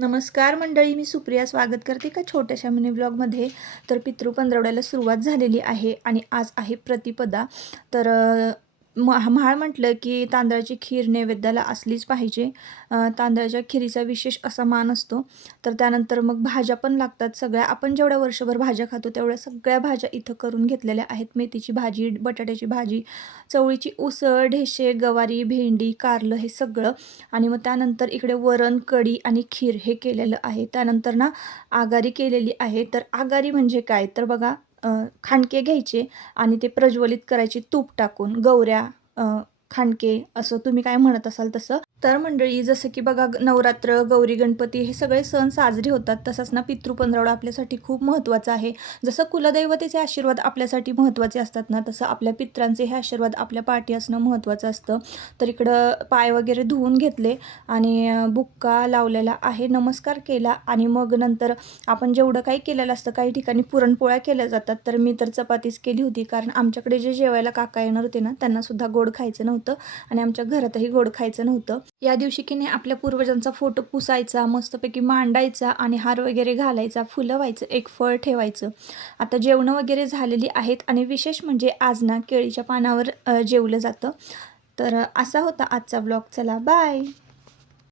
नमस्कार मंडळी, मी सुप्रिया स्वागत करते का छोट्याशा मिनी ब्लॉगमध्ये. तर पितृ पंधरवड्याला सुरुवात झालेली आहे आणि आज आहे प्रतिपदा. तर म्हाळ म्हटलं की तांदळाची खीर नैवेद्याला असलीच पाहिजे. तांदळाच्या खिरीचा विशेष असा मान असतो. तर त्यानंतर मग भाज्या पण लागतात सगळ्या. आपण जेवढ्या वर्षभर भाज्या खातो तेवढ्या सगळ्या भाज्या इथं करून घेतलेल्या आहेत. मेथीची भाजी, बटाट्याची भाजी, चवळीची उसळ, ढेसे, गवारी, भेंडी, कारलं हे सगळं. आणि मग त्यानंतर इकडे वरण, कढी आणि खीर हे केलेलं आहे. त्यानंतर ना आगारी केलेली आहे. तर आगारी म्हणजे काय तर बघा, खांडके घ्यायचे आणि ते प्रज्वलित करायचे तूप टाकून. गौऱ्या, खांडके असं तुम्ही काय म्हणत असाल तसं. तर मंडळी जसं की बघा, नवरात्र, गौरी गणपती हे सगळे सण साजरे होतात. तसंच ना पितृपंधरवडा आपल्यासाठी खूप महत्त्वाचा आहे. जसं कुलदैवतेचे आशीर्वाद आपल्यासाठी महत्त्वाचे असतात ना, तसं आपल्या पित्रांचे हे आशीर्वाद आपल्या पाठी असणं महत्त्वाचं असतं. तर इकडं पाय वगैरे धुवून घेतले आणि बुक्का लावलेला आहे, नमस्कार केला आणि मग नंतर आपण जेवढं काही केलेलं असतं, काही ठिकाणी पुरणपोळ्या केल्या जातात. तर मी तर चपातीच केली होती, कारण आमच्याकडे जे जेवायला काका येणार होते ना, त्यांनासुद्धा गोड खायचं नव्हतं आणि आमच्या घरातही गोड खायचं नव्हतं. या दिवशी की नाही आपल्या पूर्वजांचा फोटो पुसायचा, मस्तपैकी मांडायचा आणि हार वगैरे घालायचा, फुलं व्हायचं, एक फळ ठेवायचं. आता जेवणं वगैरे झालेली आहेत आणि विशेष म्हणजे आज ना केळीच्या पानावर जेवलं जातं. तर असा होता आजचा ब्लॉग. चला बाय.